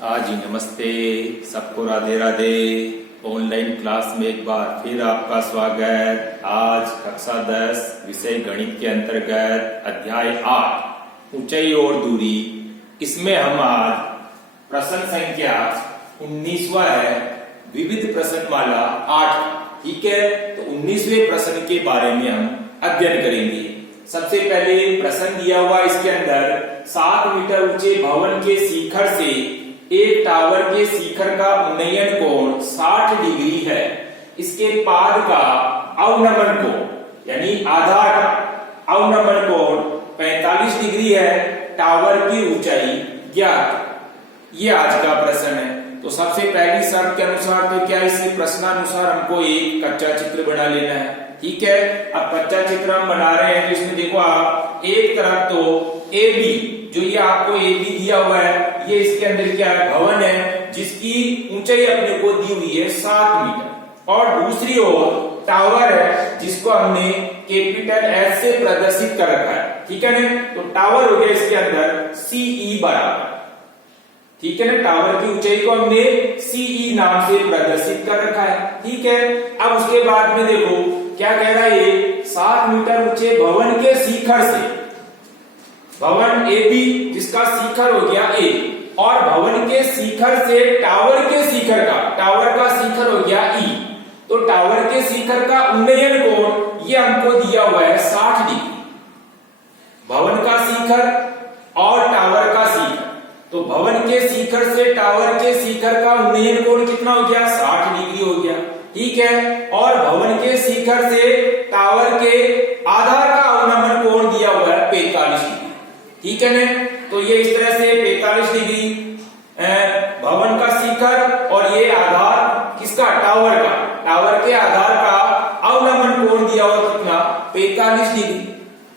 हाँ जी, नमस्ते सबको, राधे राधे। ऑनलाइन क्लास में एक बार फिर आपका स्वागत। आज कक्षा 10 विषय गणित के अंतर्गत अध्याय 8 ऊंचाई और दूरी, इसमें हम आज प्रश्न संख्या 19वां है, विविध प्रश्नमाला 8। ठीक है, तो 19वें प्रश्न के बारे में हम अध्ययन करेंगे। सबसे पहले प्रश्न दिया हुआ इसके अंदर 7 मीटर ऊंचे भवन के शिखर से एक टावर के शिखर का उन्नयन कोण 60 डिग्री है। इसके पाद का अवनमन कोण यानी आधार का अवनमन कोण 45 डिग्री है। टावर की ऊंचाई ज्ञात। ये आज का प्रश्न है। तो सबसे पहली शर्त के अनुसार तो क्या इसी प्रश्नानुसार हमको एक कच्चा चित्र बना लेना है। ठीक है, अब कच्चा चित्र हम बना रहे हैं तो इसमें देखो आप, एक तरफ तो ए बी, जो ये आपको ए बी दिया हुआ है, ये इसके अंदर क्या है, भवन है जिसकी ऊंचाई अपने को दी हुई है 7 मीटर, और दूसरी ओर टावर है जिसको हमने कैपिटल एस से प्रदर्शित कर रखा है। ठीक है ना, तो टावर हो गया इसके अंदर सीई बराबर। ठीक है ना, टावर की ऊंचाई को हमने सीई नाम से प्रदर्शित कर रखा है। ठीक है, अब उसके बाद में देखो क्या कह रहा है, ये 7 मीटर ऊंचे भवन के शिखर से, भवन ए बी जिसका शिखर हो गया ए, और भवन के शिखर से टावर के शिखर का, टावर का शिखर हो गया ई, तो टावर के शिखर का उन्नयन कोण ये हमको दिया हुआ है 60 डिग्री। भवन का शिखर और टावर का शिखर, तो भवन के शिखर से टावर के शिखर का उन्नयन कोण कितना हो गया, 60 डिग्री हो गया। ठीक है, और भवन के शिखर से टावर के आधार का अवनमन कोण दिया हुआ है 45 डिग्री। ठीक है ना, तो ये इस तरह से 45 डिग्री भवन का शिखर और ये आधार किसका, टावर का, टावर के आधार का अवनमन कोण दिया हुआ कितना, 45 डिग्री।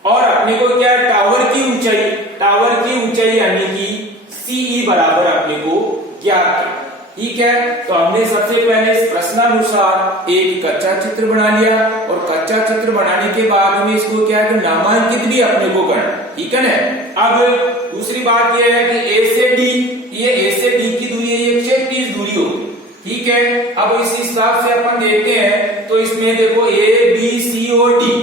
और अपने को क्या है, टावर की ऊंचाई, टावर की ऊंचाई यानी कि सीई बराबर अपने को ज्ञात है। ठीक है, तो हमने सबसे पहले इस प्रश्नानुसार एक कच्चा चित्र बना लिया, और कच्चा चित्र बनाने के बाद में इसको क्या है, नामांकित भी अपने को करना। ठीक है ना, अब दूसरी बात यह है कि ए से डी, ये ए से डी की दूरी है, ये 36 दूरी होगी। ठीक है, अब इस हिसाब से अपन देखते हैं तो इसमें देखो ए बी सी और डी,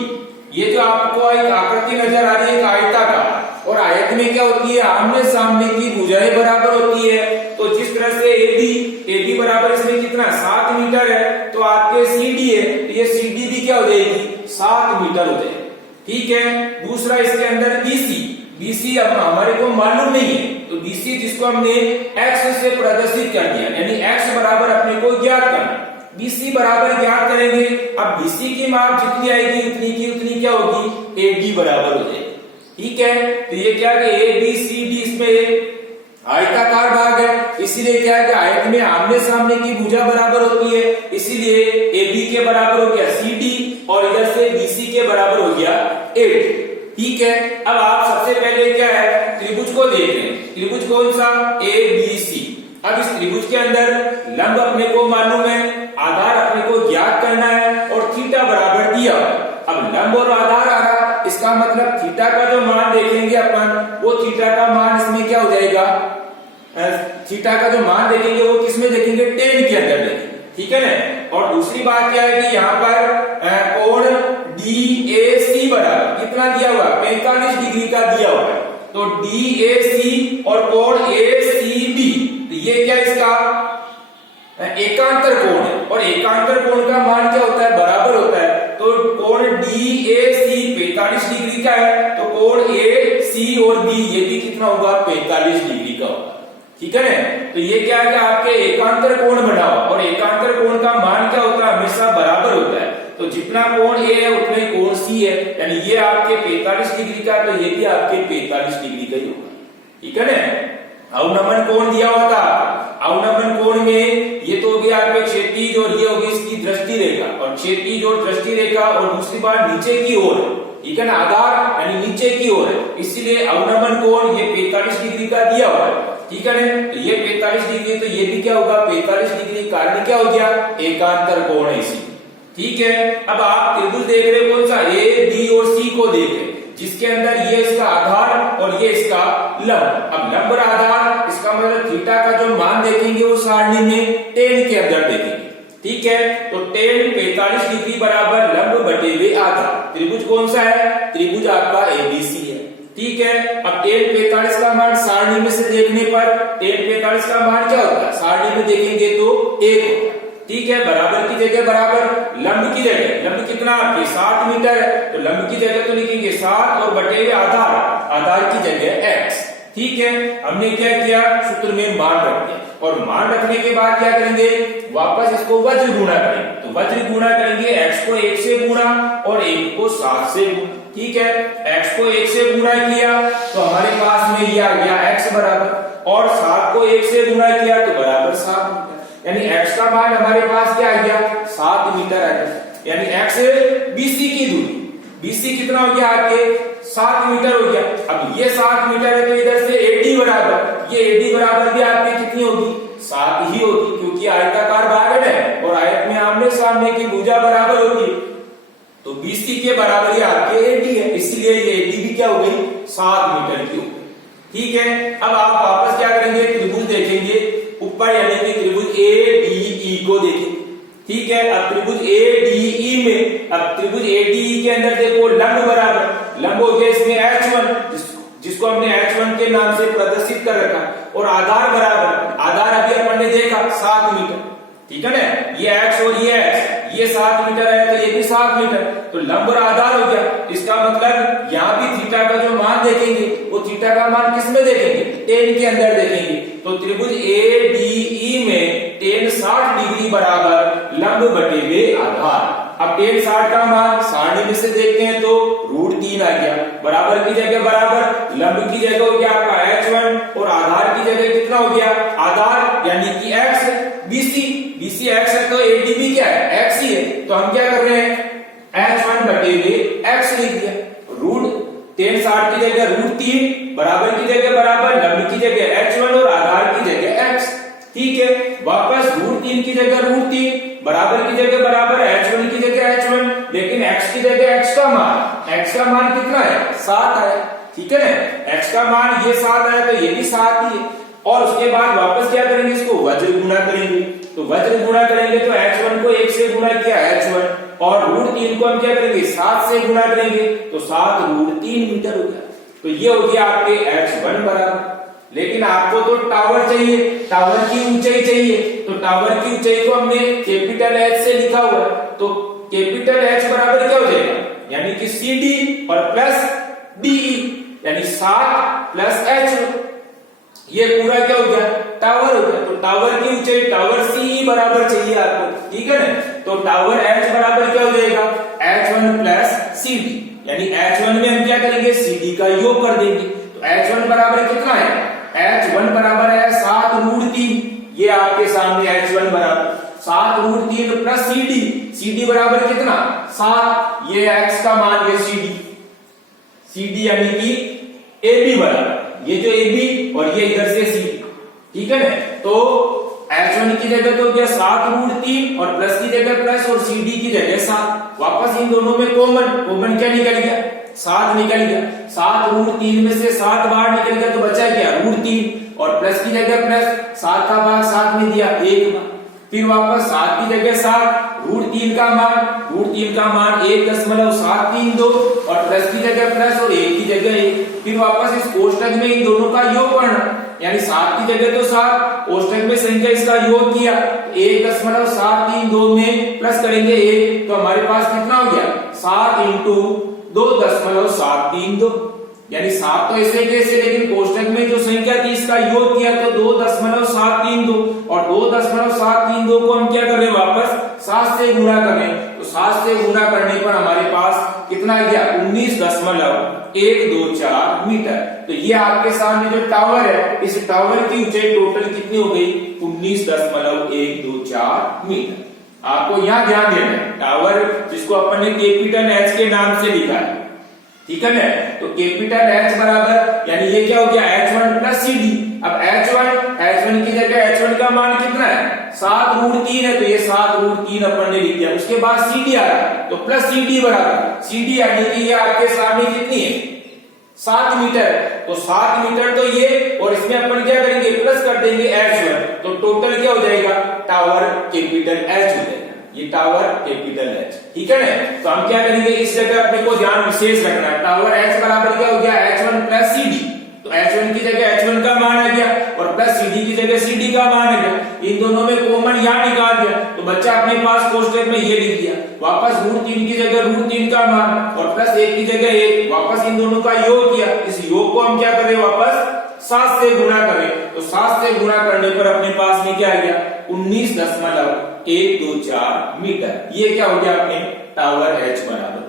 ये जो आपको एक आकृति नजर आ रही है, एक आयताकार, और आयत में क्या होती है, आमने सामने की भुजाएं बराबर होती है। तो जिस तरह से ए बी बराबर इसमें कितना 7 मीटर है, तो आपके सी डी है, तो ये सी डी भी क्या हो जाएगी, 7 मीटर हो जाएगी। ठीक है, दूसरा इसके अंदर बीसी अब हमारे को मालूम नहीं है, तो बीसी जिसको हमने एक्स से प्रदर्शित कर दिया, यानी एक्स बराबर अपने को ज्ञात करना। बीसी बराबर ज्ञात करेंगे, अब बीसी की माप जितनी आएगी उतनी की उतनी क्या होगी, ए डी बराबर हो जाएगी। ठीक है, तो ये क्या है, ए बी सी डी इसमें आयताकार भाग है, इसीलिए क्या है कि आयत में आमने सामने की भुजा बराबर होती है, इसीलिए ए बी के बराबर हो गया सी डी, और इधर से बीसी के बराबर हो गया ए डी। ठीक है, अब आप सबसे पहले क्या है, त्रिभुज को देख रहे हैं। त्रिभुज कौन सा, ए बी सी। अब इस त्रिभुज के अंदर लंब अपने को मालूम है, आधार अपने को ज्ञात करना है, और थीटा बराबर दिया। अब लंब और आधार आ रहा, इसका मतलब थीटा का जो मान देखेंगे अपन, वो थीटा का मान इसमें क्या हो जाएगा, थीटा का जो मान देखेंगे वो किसमें देखेंगे, टेन के अंदर देखेंगे। ठीक है ना, और दूसरी बात क्या है कि यहाँ पर कोण डी ए सी बराबर कितना दिया हुआ, 45 डिग्री का दिया हुआ है, तो डी ए सी और कोण ए सी बी, तो ये क्या इसका एकांतर कोण है, और एकांतर कोण का मान क्या होता है, बराबर होता है। तो कोण डी ए सी 45 डिग्री का है, तो कोण ए सी और बी ये भी कितना होगा, 45 डिग्री का होगा। ठीक है ना, तो ये क्या है कि आपके एकांतर कोण बना हुआ, और एकांतर कोण का मान क्या होता है, हमेशा बराबर होता है। तो जितना कोण ए है उतना ही कोण सी है, यानी ये आपके 45 डिग्री का, तो ये भी आपके 45 डिग्री का ही होगा। ठीक है ना, अवनमन कोण दिया हुआ था, अवनमन कोण में ये तो हो गया आपके क्षैतिज, और ये होगी इसकी दृष्टि रेखा, और क्षैतिज और दृष्टि रेखा, और दूसरी बात नीचे की ओर, ठीक है ना, आधार यानी नीचे की ओर है, इसीलिए अवनमन कोण ये 45 डिग्री का दिया हुआ है। ठीक है ना, तो ये 45 डिग्री, तो ये भी क्या होगा, 45 डिग्री, कारण क्या हो गया, एकांतर कोण है इसी। ठीक है, अब आप त्रिभुज देख रहे हो कौन सा, ए बी और सी को देख रहे, जिसके अंदर ये इसका आधार और ये इसका लंब। अब लंब और आधार, इसका मतलब थीटा का जो मान देखेंगे वो सारणी में टेन के अंदर देखेंगे। ठीक है, तो टेन 45 डिग्री बराबर लंब बटे हुए आधार। त्रिभुज कौन सा है? त्रिभुज आपका एबीसी है। ठीक है, अब टेन 45 का मान सारणी में से देखने पर टेन 45 का मान क्या होता है? सारणी में देखेंगे तो 1 होता है। ठीक है, बराबर की जगह बराबर, लंब की जगह, लंब कितना आपके 60 मीटर है, तो लंब की जगह तो लिखेंगे 60 और बटे हुए आधार, आधार की जगह x। ठीक है, हमने क्या किया? सूत्र में मान रख दिया और मान रखने के बाद क्या करेंगे? वापस इसको वज्र गुणा करेंगे। तो वज्र गुणा करेंगे, x को 1 से गुणा और 1 को 7 से गुणा। ठीक है, x को 1 से गुणा किया तो हमारे पास में ये आ गया x बराबर, और 7 को 1 से गुणा किया तो बराबर 7 मीटर। यानी x का मान हमारे पास क्या आ गया? 7 मीटर आ गया। यानी x BC की दूरी, BC कितना हो गया आपके? 7 मीटर हो गया। अब ये 7 मीटर है तो इधर से AD बराबर, ये AD बराबर भी आपकी कितनी होगी? 7 ही होगी, क्योंकि आयताकार भाग है और आयत में आमने सामने की भुजा बराबर होगी, तो BC के बराबर ही आपके AD है, इसलिए ये AD भी क्या हो गई? 7 मीटर की हो गई। ठीक है, अब आप वापस क्या करेंगे? त्रिभुज देखेंगे ऊपर, यानी कि त्रिभुज ADE को देखेंगे। ठीक है, अब त्रिभुज ADE में, अब त्रिभुज ADE के अंदर देखो लंब बराबर, लंब हो गया इसमें H1, जिसको हमने H1 के नाम से प्रदर्शित कर रखा, और आधार बराबर, आधार अभी अपन ने देखा 7 मीटर। ठीक है ना, ये x और ये x, ये 7 मीटर है तो ये भी 7 मीटर, तो लंब और आधार हो गया। इसका मतलब यहाँ भी थीटा का जो मान देखेंगे वो थीटा का मान किस में देखेंगे? टेन के अंदर देखेंगे। तो त्रिभुज ADE में टेन 60 डिग्री बराबर लंब बटे हुए आधार। अब टेन 60 का मान सारणी में से देखते हैं तो √3 आ गया, बराबर की जगह बराबर, लंब की जगह हो गया आपका H1 और आधार की जगह कितना हो गया? आधार यानी कि x BC x है तो AD भी क्या है? x ही है। तो हम क्या कर रहे हैं? H1 बटे हुए x लिख दिया, टेन 60 की जगह √3, बराबर की जगह बराबर, लंब की जगह H1 और आधार की जगह x। ठीक है, वापस √3 की जगह √3, बराबर की जगह बराबर, H1 की जगह H1, लेकिन x की जगह x का मान कितना है? 7 आया। ठीक है ना, x का मान ये 7 आया तो ये भी 7 ही है। और उसके बाद वापस क्या करेंगे? इसको वज्र गुणा करेंगे। तो वज्र गुणा करेंगे तो H1 को 1 से गुणा किया H1 और √3 को हम क्या करेंगे? 7 से गुणा करेंगे तो 7 √3 मीटर हो गया। तो ये हो गया आपके H1 बराबर। लेकिन आपको तो टावर चाहिए, टावर की ऊंचाई चाहिए, तो टावर की ऊंचाई को हमने कैपिटल H से लिखा हुआ है, तो कैपिटल H बराबर क्या हो जाएगा? यानी कि CD और प्लस DE, यानी 7 प्लस H, ये पूरा क्या हो गया? टावर हो गया। तो टावर की ऊंचाई, टावर CE बराबर चाहिए आपको। ठीक है ना, तो टावर H बराबर क्या हो जाएगा? H1 प्लस CD, यानी H1 में हम क्या करेंगे? CD का योग कर देंगे। तो H1 बराबर कितना है? H1 बराबर है 7 √3, ये आपके सामने H1 बराबर 7 √3 प्लस CD बराबर कितना? 7, ये x का मान, ये CD यानी कि AB बराबर, ये जो AB और ये इधर से CD। ठीक है ना, तो H1 की जगह तो क्या 7 √3 और प्लस की जगह प्लस और CD की जगह 7। वापस इन दोनों में कॉमन क्या निकल गया? 7 निकल गया। 7 √3 में से 7 बाहर निकल गया तो बचा क्या? √3 और प्लस की जगह प्लस, 7 का भाग 7 में दिया 1 बार, फिर वापस 7 की जगह 7, √3 का मान 1.732 और प्लस की जगह प्लस और 1 की जगह 1, फिर वापस इस कोष्टक में इन दोनों का योग करना, यानी 7 की जगह तो 7, कोष्टक में संख्या इसका योग किया 1.732 में प्लस करेंगे 1, तो हमारे पास कितना हो गया? 7 × 2.732, यानी 7 तो ऐसे कैसे, लेकिन कोष्टक में जो संख्या थी इसका योग किया तो 2.732 और 2.732 को हम क्या कर रहे हैं? वापस 7 से गुणा कर रहे हैं। तो 7 से गुणा करने पर हमारे पास कितना आ गया? 19.124 मीटर। तो ये आपके सामने जो टावर है, इस टावर की ऊंचाई टोटल कितनी हो गई? 19.124 मीटर। आपको यहाँ ध्यान देना है, टावर जिसको अपन ने कैपिटल H के नाम से लिखा है। ठीक है ना, तो कैपिटल H बराबर, यानी ये क्या हो गया? H1 plus CD। अब H1 की जगह H1 का मान कितना है? 7√3 है तो ये 7√3 अपन ने लिख दिया। उसके बाद CD आ रहा है तो प्लस CD बराबर CD यानी कि ये आपके सामने कितनी है 7 मीटर, तो 7 मीटर तो ये, और इसमें अपन क्या करेंगे प्लस कर देंगे H1, तो टोटल क्या हो जाएगा टावर कैपिटल H हो जाएगा, ये टावर कैपिटल H, ठीक है ना। तो हम क्या करेंगे इस जगह अपने को ध्यान विशेष रखना है, टावर H बराबर क्या हो गया H1 प्लस CD, तो H1 की जगह H1 का मान आ गया और प्लस CD की जगह CD का मान आ गया, इन दोनों में कॉमन यहां निकाल दिया तो बच्चा अपने पास कोष्टक में ये लिख दिया, वापस √3 की जगह √3 का मान और प्लस 1 की जगह 1, वापस इन दोनों का योग किया, इस योग को हम क्या करें वापस 7 से गुणा करें, तो 7 से गुणा करने पर अपने पास में क्या आ गया 19.124 मीटर, ये क्या हो गया अपने टावर H बराबर,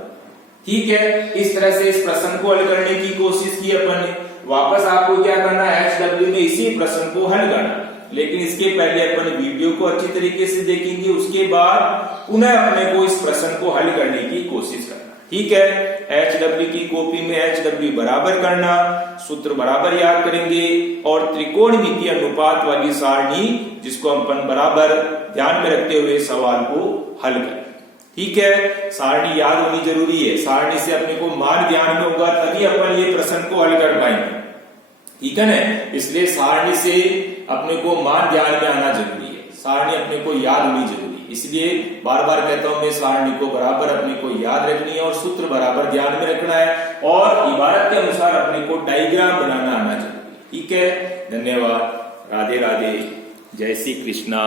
ठीक है। इस तरह से इस प्रश्न को हल करने की कोशिश की अपन ने। वापस आपको क्या करना है HW में इसी प्रश्न को हल करना, लेकिन इसके पहले अपन वीडियो को अच्छी तरीके से देखेंगे, उसके बाद पुनः अपने को इस प्रश्न को हल करने की कोशिश करना, ठीक है। HW की कॉपी में HW बराबर करना, सूत्र बराबर याद करेंगे और त्रिकोणमितीय अनुपात वाली सारणी जिसको अपन बराबर ध्यान में रखते हुए सवाल को हल करें, ठीक है। सारणी याद होनी जरूरी है, सारणी से अपने को मान ध्यान में होगा तभी अपन ये प्रश्न को हल कर पाएंगे, ठीक है ना। इसलिए सारणी से अपने को मान ध्यान में आना जरूरी है, सारणी अपने को याद होनी जरूरी है, इसलिए बार बार कहता हूं मैं सारणी को बराबर अपने को याद रखनी है और सूत्र बराबर ध्यान में रखना है और इबारत के अनुसार अपने को डायग्राम बनाना आना जरूरी है, ठीक है। धन्यवाद, राधे राधे, जय श्री कृष्णा।